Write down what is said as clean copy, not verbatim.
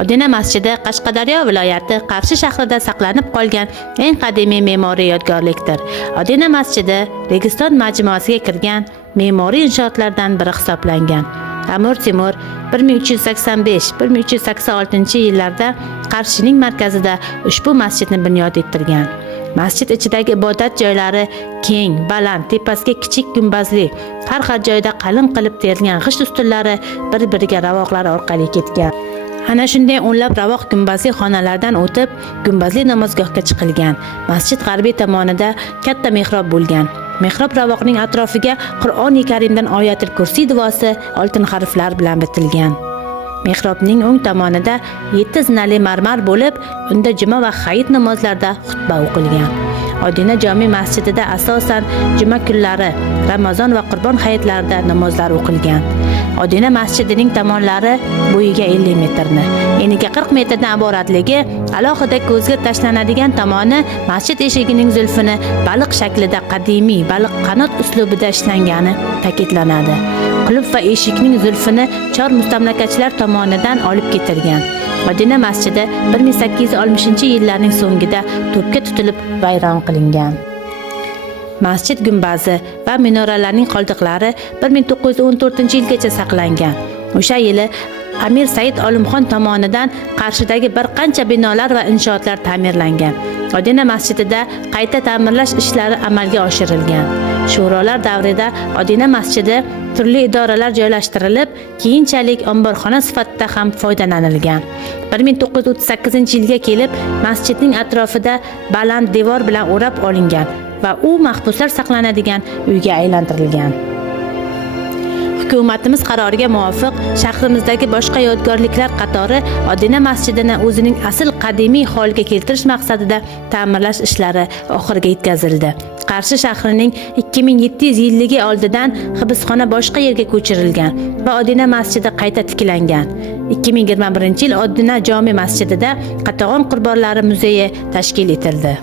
Odina masjidi Qashqadaryo viloyati Qarshi shahrida saqlanib qolgan eng qadimiy me'moriy yodgorlikdir. Odina masjidi Registon majmuasiga kirgan me'moriy inshootlardan biri hisoblangan. Amir Temur 1385-1386 yillarda Qarshining markazida ushbu masjidni bunyod ettirgan. Masjid ichidagi ibodat joylari keng, baland, tepasiga kichik gumbazli, har xil joyda qalin qilib terilgan g'isht ustunlari bir-biriga ravoqlar orqali ketgan. Ana shunday o'nlab ravoq gumbazli xonalardan o'tib, gumbazli namozgohga chiqilgan. Masjid g'arbiy tomonida katta mehrob bo'lgan. Mehrob ravoqning atrofiga Qur'oni Karimdan oyatul kursiy duosi oltin harflar bilan bitilgan. Mehrobning o'ng tomonida 7 zinali marmar bo'lib, unda juma va hayit namozlarida xutba o'qilgan. Odina jami masjidida asosan juma kunlari, Ramazon va Qurbon hayitlarida namozlar o'qilgan. Odina masjidining tomonlari bo'yiga 50 metrni, eniga 40 metrdan iboratligi, alohida ko'zga tashlanadigan tomoni masjid eshigining zulfini baliq shaklida qadimiy baliq qanot uslubida ishlangani ta'kidlanadi. Qulf va eshikning zulfini Chor mustamlakachilar tomonidan olib ketilgan. Odina masjidi 1860-yillarning so'ngida to'pga tutilib vayron qilingan. Masjid gumbazi va minoralarning qoldiqlari 1914-yilgacha saqlangan. O'sha yili Amir Said Olimxon tomonidan Qarshidagi bir qancha binolar va inshootlar ta'mirlangan. Odina masjidida qayta ta'mirlash ishlari amalga oshirilgan. Sho'rolar davrida Odina masjidi turli idoralar joylashtirilib, keyinchalik omborxona sifatida ham foydalanilgan. 1938-yilga kelib, masjidning atrofida baland devor bilan o'rab olingan va u mahbuslar saqlanadigan uyga aylantirilgan. Hukumatimiz qaroriga muvofiq shahrimizdagi boshqa yodgorliklar qatori Odina masjidini o'zining asl qadimiy holiga keltirish maqsadida ta'mirlash ishlari oxiriga yetkazildi. Qarshi shahrining 2700 yilligi oldidan hibsxona boshqa yerga ko'chirilgan va Odina masjidi qayta tiklangan. 2021-yil Odina jami masjidida Qatag'on qurbonlari muzeyi tashkil etildi.